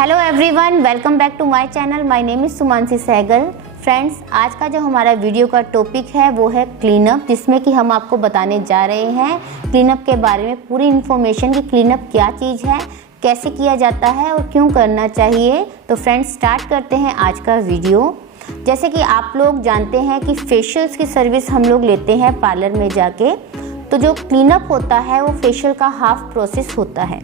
Hello everyone, welcome back to my channel. My name is Sumanshi Sehgal. Friends, आज का जो हमारा वीडियो का टॉपिक है वो है क्लीनअप, जिसमें कि हम आपको बताने जा रहे हैं क्लीनअप के बारे में पूरी इन्फॉर्मेशन कि क्लीनअप क्या चीज़ है, कैसे किया जाता है और क्यों करना चाहिए। तो फ्रेंड्स, स्टार्ट करते हैं आज का वीडियो। जैसे कि आप लोग जानते हैं कि फेशियल्स की सर्विस हम लोग लेते हैं पार्लर में जाके, तो जो क्लीनअप होता है वो फेशियल का हाफ प्रोसेस होता है।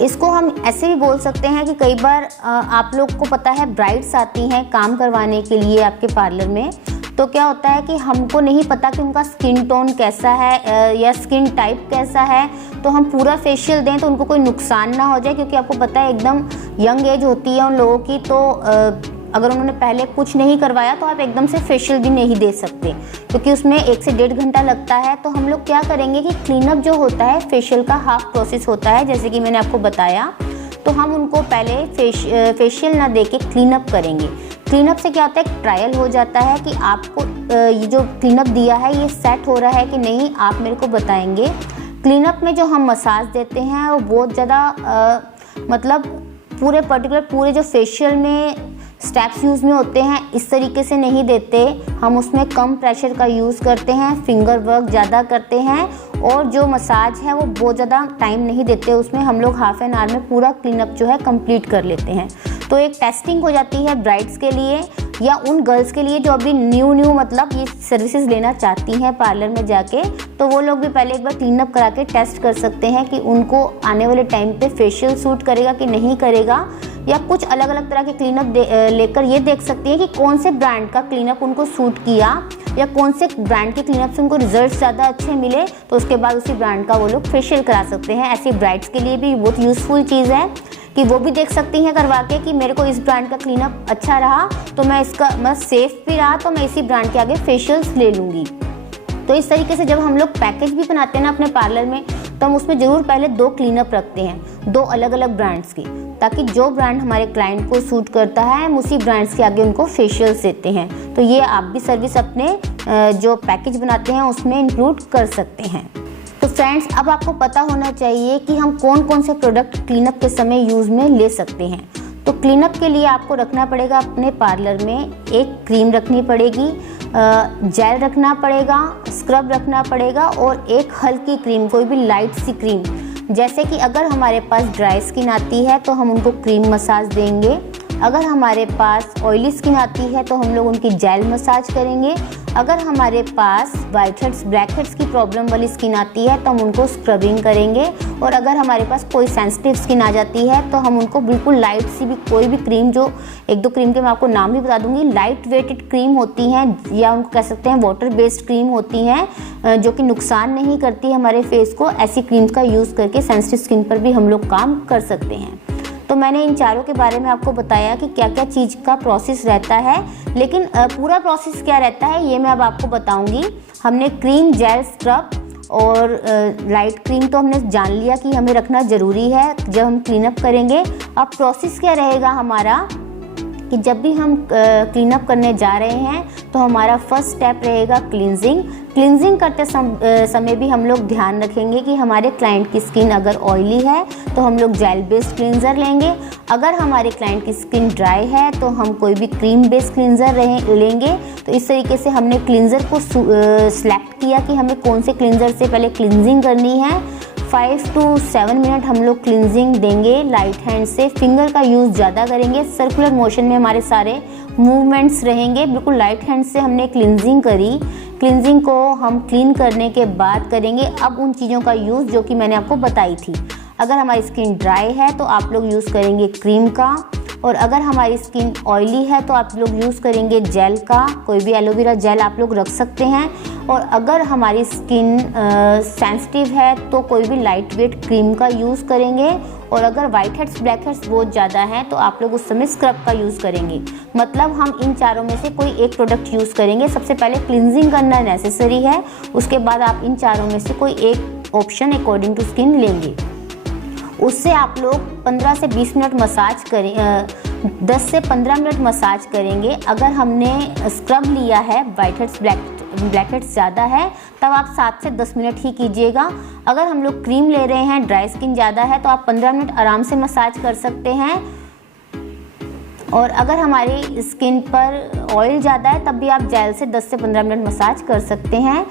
इसको हम ऐसे भी बोल सकते हैं कि कई बार आप लोग को पता है ब्राइड्स आती हैं काम करवाने के लिए आपके पार्लर में, तो क्या होता है कि हमको नहीं पता कि उनका स्किन टोन कैसा है या स्किन टाइप कैसा है, तो हम पूरा फेशियल दें तो उनको कोई नुकसान ना हो जाए, क्योंकि आपको पता है एकदम यंग एज होती है उन लोगों की, तो अगर उन्होंने पहले कुछ नहीं करवाया तो आप एकदम से फेशियल भी नहीं दे सकते, क्योंकि उसमें 1 से 1.5 घंटा लगता है। तो हम लोग क्या करेंगे कि क्लीनअप जो होता है फेशियल का हाफ प्रोसेस होता है, जैसे कि मैंने आपको बताया। तो हम उनको पहले फेशियल ना दे के क्लीनअप करेंगे। क्लीनअप से क्या होता है, एक ट्रायल हो जाता है कि आपको ये जो क्लीनअप दिया है ये सेट हो रहा है कि नहीं, आप मेरे को बताएंगे। क्लीनअप में जो हम मसाज देते हैं वो बहुत ज़्यादा मतलब पूरे जो फेशियल में स्टेप्स यूज़ में होते हैं इस तरीके से नहीं देते। हम उसमें कम प्रेशर का यूज़ करते हैं, फिंगर वर्क ज़्यादा करते हैं, और जो मसाज है वो बहुत ज़्यादा टाइम नहीं देते उसमें। हम लोग हाफ एन आवर में पूरा क्लीनअप जो है कंप्लीट कर लेते हैं। तो एक टेस्टिंग हो जाती है ब्राइड्स के लिए या उन गर्ल्स के लिए जो अभी न्यू मतलब ये सर्विसेज लेना चाहती हैं पार्लर में जाके, तो वो लोग भी पहले एक बार क्लीनअप करा के टेस्ट कर सकते हैं कि उनको आने वाले टाइम पे फेशियल सूट करेगा कि नहीं करेगा, या कुछ अलग अलग तरह के क्लीनअप लेकर ये देख सकती हैं कि कौन से ब्रांड का क्लीनअप उनको सूट किया या कौन से ब्रांड के क्लीनअप से उनको रिजल्ट ज़्यादा अच्छे मिले, तो उसके बाद उसी ब्रांड का वो लोग फेशियल करा सकते हैं। ऐसी ब्राइड्स के लिए भी बहुत यूज़फुल चीज़ है कि वो भी देख सकती हैं करवा के कि मेरे को इस ब्रांड का क्लीनअप अच्छा रहा तो मैं सेफ भी रहा तो मैं इसी ब्रांड के आगे फेशियल्स ले लूँगी। तो इस तरीके से जब हम लोग पैकेज भी बनाते हैं ना अपने पार्लर में, तो हम उसमें ज़रूर पहले 2 क्लीनअप रखते हैं, 2 अलग अलग ब्रांड्स की, ताकि जो ब्रांड हमारे क्लाइंट को सूट करता है हम उसी ब्रांड्स के आगे उनको फेशियल्स देते हैं। तो ये आप भी सर्विस अपने जो पैकेज बनाते हैं उसमें इंक्लूड कर सकते हैं। तो फ्रेंड्स, अब आपको पता होना चाहिए कि हम कौन कौन से प्रोडक्ट क्लीनअप के समय यूज़ में ले सकते हैं। तो क्लीनअप के लिए आपको रखना पड़ेगा अपने पार्लर में एक क्रीम रखनी पड़ेगी, जेल रखना पड़ेगा, स्क्रब रखना पड़ेगा, और एक हल्की क्रीम, कोई भी लाइट सी क्रीम। जैसे कि अगर हमारे पास ड्राई स्किन आती है तो हम उनको क्रीम मसाज देंगे, अगर हमारे पास ऑयली स्किन आती है तो हम लोग उनकी जेल मसाज करेंगे, अगर हमारे पास वाइट हेड्स ब्लैक हेड्स की प्रॉब्लम वाली स्किन आती है तो हम उनको स्क्रबिंग करेंगे, और अगर हमारे पास कोई सेंसिटिव स्किन आ जाती है तो हम उनको बिल्कुल लाइट सी भी कोई भी क्रीम, जो 1-2 क्रीम के मैं आपको नाम भी बता दूंगी, लाइट वेटेड क्रीम होती हैं या उनको कह सकते हैं वाटर बेस्ड क्रीम होती हैं, जो कि नुकसान नहीं करती हमारे फेस को। ऐसी क्रीम का यूज़ करके सेंसिटिव स्किन पर भी हम लोग काम कर सकते हैं। तो मैंने इन चारों के बारे में आपको बताया कि क्या क्या चीज़ का प्रोसेस रहता है, लेकिन पूरा प्रोसेस क्या रहता है ये मैं अब आपको बताऊंगी। हमने क्रीम, जेल, स्क्रब और लाइट क्रीम तो हमने जान लिया कि हमें रखना ज़रूरी है जब हम क्लीनअप करेंगे। अब प्रोसेस क्या रहेगा हमारा कि जब भी हम क्लीनअप करने जा रहे हैं तो हमारा फर्स्ट स्टेप रहेगा क्लींजिंग। क्लींजिंग करते समय भी हम लोग ध्यान रखेंगे कि हमारे क्लाइंट की स्किन अगर ऑयली है तो हम लोग जेल बेस्ड क्लींजर लेंगे, अगर हमारे क्लाइंट की स्किन ड्राई है तो हम कोई भी क्रीम बेस्ड क्लींजर लेंगे। तो इस तरीके से हमने क्लींजर को सिलेक्ट किया कि हमें कौन से क्लींजर से पहले क्लींजिंग करनी है। 5 to 7 मिनट हम लोग क्लींजिंग देंगे लाइट हैंड से, फिंगर का यूज़ ज़्यादा करेंगे, सर्कुलर मोशन में हमारे सारे मूवमेंट्स रहेंगे। बिल्कुल लाइट हैंड से हमने क्लींजिंग करी। क्लींजिंग को हम क्लीन करने के बाद करेंगे अब उन चीज़ों का यूज़ जो कि मैंने आपको बताई थी। अगर हमारी स्किन ड्राई है तो आप लोग यूज़ करेंगे क्रीम का, और अगर हमारी स्किन ऑयली है तो आप लोग यूज़ करेंगे जेल का, कोई भी एलोवेरा जेल आप लोग रख सकते हैं, और अगर हमारी स्किन सेंसिटिव है तो कोई भी लाइट वेट क्रीम का यूज़ करेंगे, और अगर वाइट हेड्स ब्लैक हेड्स बहुत ज़्यादा हैं तो आप लोग उस समय स्क्रब का यूज़ करेंगे। मतलब हम इन चारों में से कोई एक प्रोडक्ट यूज़ करेंगे। सबसे पहले क्लींजिंग करना नेसेसरी है, उसके बाद आप इन चारों में से कोई एक ऑप्शन अकॉर्डिंग टू स्किन लेंगे। उससे आप लोग 15 से 20 मिनट मसाज करें, 10 से 15 मिनट मसाज करेंगे। अगर हमने स्क्रब लिया है वाइट हेड्स ब्लैकहेड्स ज़्यादा है तब आप 7 से 10 मिनट ही कीजिएगा। अगर हम लोग क्रीम ले रहे हैं, ड्राई स्किन ज़्यादा है तो आप 15 मिनट आराम से मसाज कर सकते हैं। और अगर हमारी स्किन पर ऑयल ज़्यादा है तब भी आप जेल से 10 से 15 मिनट मसाज कर सकते हैं।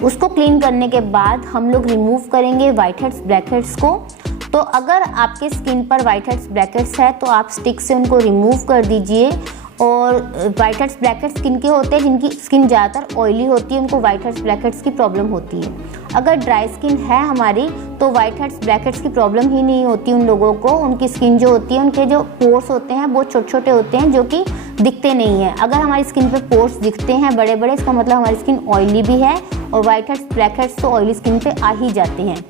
उसको क्लीन करने के बाद हम लोग रिमूव करेंगे वाइट हेड्स ब्लैक हेड्स को। तो अगर आपके स्किन पर वाइट हेड्स ब्लैक हेड्स है तो आप स्टिक से उनको रिमूव कर दीजिए। और white heads black heads skin के होते हैं जिनकी स्किन ज़्यादातर ऑयली होती है, उनको वाइट हेड्स ब्लैक हेड्स की प्रॉब्लम होती है। अगर ड्राई स्किन है हमारी तो वाइट हेड्स ब्लैक हेड्स की प्रॉब्लम ही नहीं होती उन लोगों को। उनकी स्किन जो होती है, उनके जो पोर्स होते हैं वो छोटे छोटे होते हैं जो कि दिखते नहीं हैं। अगर हमारी स्किन पे पोर्स दिखते हैं बड़े बड़े, इसका मतलब हमारी स्किन ऑयली भी है। और वाइट हेड्स ब्लैक हेड्स तो ऑयली स्किन पे आ ही जाते हैं।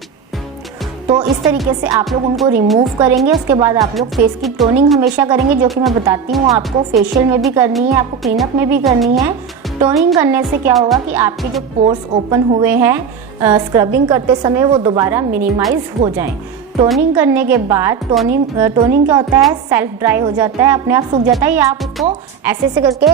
तो इस तरीके से आप लोग उनको रिमूव करेंगे। उसके बाद आप लोग फेस की टोनिंग हमेशा करेंगे, जो कि मैं बताती हूँ आपको फेशियल में भी करनी है, आपको क्लीनअप में भी करनी है। टोनिंग करने से क्या होगा कि आपके जो पोर्स ओपन हुए हैं स्क्रबिंग करते समय वो दोबारा मिनिमाइज हो जाएं। टोनिंग करने के बाद टोनिंग क्या होता है, सेल्फ ड्राई हो जाता है, अपने आप सूख जाता है, या आप उसको ऐसे करके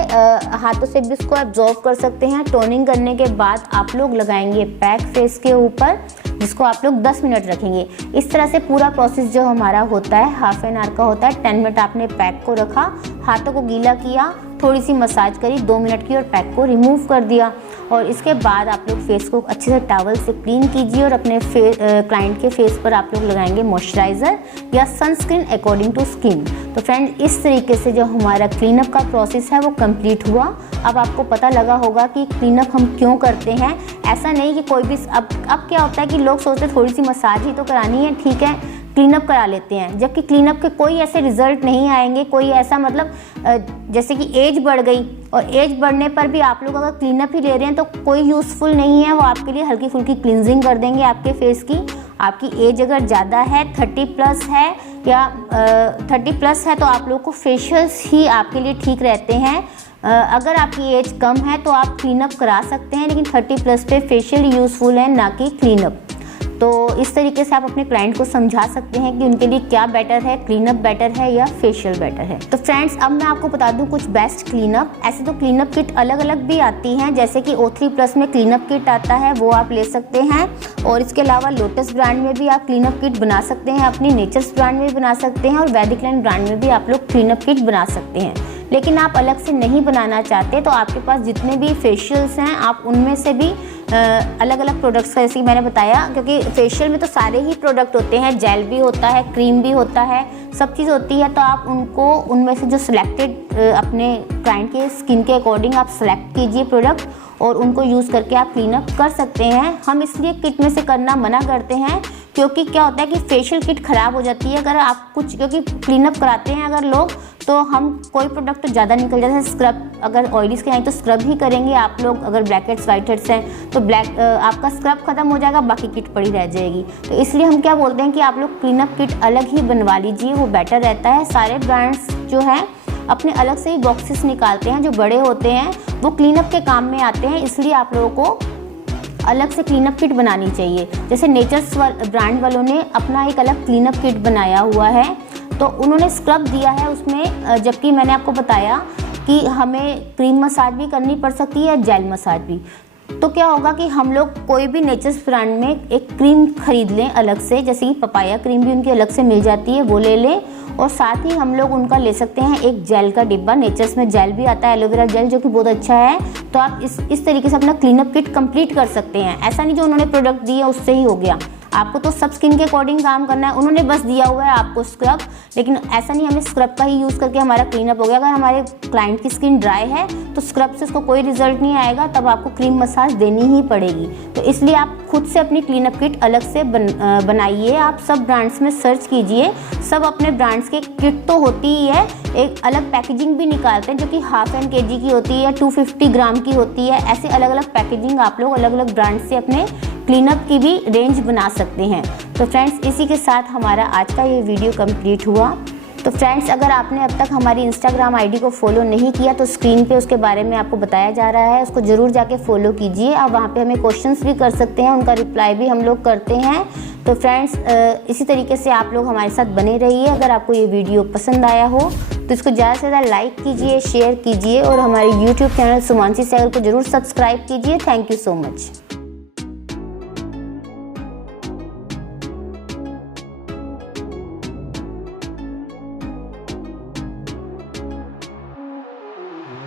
हाथों से भी उसको एब्जॉर्ब कर सकते हैं। टोनिंग करने के बाद आप लोग लगाएंगे पैक फेस के ऊपर, जिसको आप लोग 10 मिनट रखेंगे। इस तरह से पूरा प्रोसेस जो हमारा होता है हाफ एन आवर का होता है। 10 मिनट आपने पैक को रखा, हाथों को गीला किया, थोड़ी सी मसाज करी 2 मिनट की और पैक को रिमूव कर दिया। और इसके बाद आप लोग फेस को अच्छे से टॉवल से क्लीन कीजिए और अपने क्लाइंट के फेस पर आप लोग लगाएंगे मॉइस्चराइज़र या सनस्क्रीन अकॉर्डिंग टू स्किन। तो फ्रेंड, इस तरीके से जो हमारा क्लीनअप का प्रोसेस है वो कंप्लीट हुआ। अब आपको पता लगा होगा कि क्लीनअप हम क्यों करते हैं। ऐसा नहीं कि कोई भी अब क्या होता है कि लोग सोचते हैं थोड़ी सी मसाज ही तो करानी है, ठीक है क्लीनअप करा लेते हैं, जबकि क्लीनअप के कोई ऐसे रिजल्ट नहीं आएंगे। कोई ऐसा मतलब जैसे कि एज बढ़ गई और एज बढ़ने पर भी आप लोग अगर क्लीनअप ही ले रहे हैं तो कोई यूज़फुल नहीं है। वो आपके लिए हल्की फुल्की क्लिनजिंग कर देंगे आपके फेस की। आपकी एज अगर ज़्यादा है 30+ है या 30+ है तो आप लोग को फेशियल्स ही आपके लिए ठीक रहते हैं। अगर आपकी एज कम है तो आप क्लीनअप करा सकते हैं, लेकिन 30+ पे फेशियल यूज़फुल है, ना कि क्लीनअप। तो इस तरीके से आप अपने क्लाइंट को समझा सकते हैं कि उनके लिए क्या बेटर है, क्लीनअप बेटर है या फेशियल बेटर है। तो फ्रेंड्स, अब मैं आपको बता दूं कुछ बेस्ट क्लीनअप। ऐसे तो क्लीनअप किट अलग अलग भी आती हैं, जैसे कि O3+ में क्लीनअप किट आता है, वो आप ले सकते हैं। और इसके अलावा लोटस ब्रांड में भी आप क्लीनअप किट बना सकते हैं, अपनी नेचर्स ब्रांड में भी बना सकते हैं, और वैदिक लाइन ब्रांड में भी आप लोग क्लीनअप किट बना सकते हैं। लेकिन आप अलग से नहीं बनाना चाहते तो आपके पास जितने भी फेशियल्स हैं आप उनमें से भी अलग अलग प्रोडक्ट्स का, जैसे कि मैंने बताया, क्योंकि फेशियल में तो सारे ही प्रोडक्ट होते हैं, जेल भी होता है, क्रीम भी होता है, सब चीज़ होती है। तो आप उनको उनमें से जो सिलेक्टेड अपने क्लाइंट के स्किन के अकॉर्डिंग आप सेलेक्ट कीजिए प्रोडक्ट और उनको यूज़ करके आप क्लीनअप कर सकते हैं। हम इसलिए किट में से करना मना करते हैं क्योंकि क्या होता है कि फेशियल किट ख़राब हो जाती है अगर आप कुछ, क्योंकि क्लीनअप कराते हैं अगर लोग तो हम कोई प्रोडक्ट तो ज़्यादा निकल जाता है। स्क्रब, अगर ऑयली स्किन आई तो स्क्रब ही करेंगे आप लोग, अगर ब्लैक हेड्स वाइट हेड्स हैं तो आपका स्क्रब खत्म हो जाएगा, बाकी किट पड़ी रह जाएगी। तो इसलिए हम क्या बोलते हैं कि आप लोग क्लीनअप किट अलग ही बनवा लीजिए, वो बेटर रहता है। सारे ब्रांड्स जो हैं अपने अलग से ही बॉक्सेस निकालते हैं जो बड़े होते हैं, वो क्लीनअप के काम में आते हैं, इसलिए आप लोगों को अलग से क्लीनअप किट बनानी चाहिए। जैसे नेचर्स ब्रांड वालों ने अपना एक अलग क्लीनअप किट बनाया हुआ है, तो उन्होंने स्क्रब दिया है उसमें, जबकि मैंने आपको बताया कि हमें क्रीम मसाज भी करनी पड़ सकती है या जेल मसाज भी। तो क्या होगा कि हम लोग कोई भी नेचर्स ब्रांड में एक क्रीम खरीद लें अलग से, जैसे कि पपाया क्रीम भी उनकी अलग से मिल जाती है, वो ले लें। और साथ ही हम लोग उनका ले सकते हैं एक जेल का डिब्बा, नेचर्स में जेल भी आता है, एलोवेरा जेल, जो कि बहुत अच्छा है। तो आप इस तरीके से अपना क्लीनअप किट कंप्लीट कर सकते हैं। ऐसा नहीं जो उन्होंने प्रोडक्ट दिए उससे ही हो गया, आपको तो सब स्किन के अकॉर्डिंग काम करना है। उन्होंने बस दिया हुआ है आपको स्क्रब, लेकिन ऐसा नहीं हमें स्क्रब का ही यूज़ करके हमारा क्लीनअप हो गया। अगर हमारे क्लाइंट की स्किन ड्राई है तो स्क्रब से उसको कोई रिजल्ट नहीं आएगा, तब आपको क्रीम मसाज देनी ही पड़ेगी। तो इसलिए आप खुद से अपनी क्लीनअप किट अलग से बनाइए। आप सब ब्रांड्स में सर्च कीजिए, सब अपने ब्रांड्स के किट तो होती ही है, एक अलग पैकेजिंग भी निकालते हैं जो कि 1/2 kg की होती है या 250 ग्राम की होती है। ऐसे अलग अलग पैकेजिंग आप लोग अलग अलग ब्रांड से अपने क्लीनअप की भी रेंज बना सकते हैं। तो फ्रेंड्स, इसी के साथ हमारा आज का ये वीडियो कंप्लीट हुआ। तो फ्रेंड्स, अगर आपने अब तक हमारी इंस्टाग्राम आईडी को फॉलो नहीं किया तो स्क्रीन पे उसके बारे में आपको बताया जा रहा है, उसको ज़रूर जाके फॉलो कीजिए। आप वहाँ पे हमें क्वेश्चंस भी कर सकते हैं, उनका रिप्लाई भी हम लोग करते हैं। तो फ्रेंड्स, इसी तरीके से आप लोग हमारे साथ बने रहिए। अगर आपको ये वीडियो पसंद आया हो तो इसको ज़्यादा से ज़्यादा लाइक कीजिए, शेयर कीजिए और हमारे यूट्यूब चैनल सुमांशी सहगल को ज़रूर सब्सक्राइब कीजिए। Thank you so much.